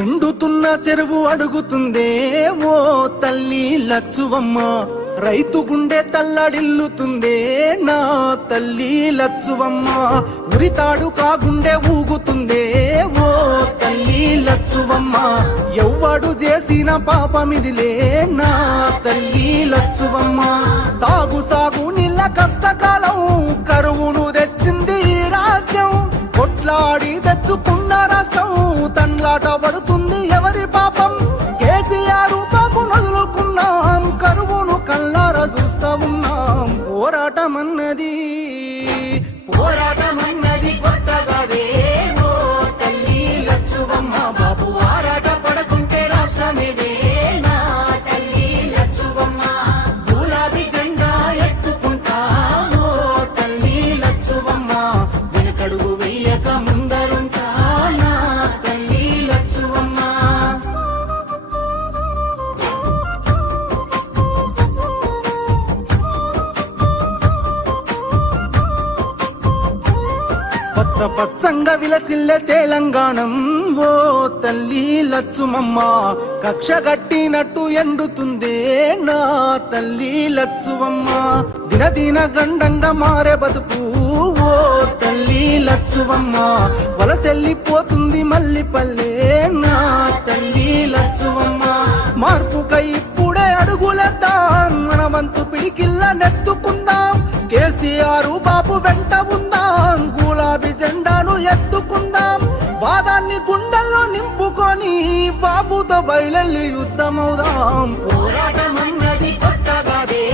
ఎండుతున్న చెరువు అడుగుతుందే ఓ తల్లి లచ్చువమ్మ, రైతు గుండె తల్లడిల్లుతుందే నా తల్లి లచ్చువమ్మ, ఉరితాడు కాగుండె ఊగుతుందే ఓ తల్లి లచ్చువమ్మ, ఎవ్వడు చేసిన పాపమిదిలే నా తల్లి లచ్చువమ్మ, తాగు సాగు నీళ్ళ కష్టకాలం కరువును తెచ్చింది ఈ రాజ్యం, కొట్లాడి తెచ్చుకున్న రాష్ట్రం తన్లాట పడుతుంది ఎవరి పాపం, కేసీఆర్ పాపు నదులుకున్నాం కరువును కళ్ళారా చూస్తా ఉన్నాం, పోరాటమన్నది కొత్తగాదే ఓ తల్లి లచ్చువమ్మ, బాబు ఆరాట పడకుంటే రాష్ట్రమేదే నా తల్లి లచ్చువమ్మ, గులాబీ జెండా ఎత్తుకుంటా ఓ తల్లి లచ్చువమ్మ, వెనకడుగు వెయ్యక ముందరుంటా నా తల్లి లచ్చువమ్మ. పచ్చ పచ్చంగా విలసిల్లే తెలంగాణం ఓ తల్లి లచ్చుమమ్మ, కక్ష గట్టినట్టు ఎండుతుందే నా తల్లి లచ్చువమ్మ, దినదిన గండంగా మారే బతుకు ఓ తల్లి లచ్చువమ్మ, వలసెల్లిపోతుంది మల్లిపల్లె నా తల్లి లచ్చువమ్మ, మార్పుకై ఇప్పుడే అడుగులేద్దాం, మన వంతు పిడికిల్ల నెత్తుకుందాం, కేసీఆర్ బాబు వెంట ఉందాం, గులాబీ జెండాను ఎత్తుకుందాం, వాదాన్ని గుండెల్లో నింపుకొని బాబుతో బయలెల్లి యుద్ధమవుదాం, పోరాటమన్నది కొత్తగాదే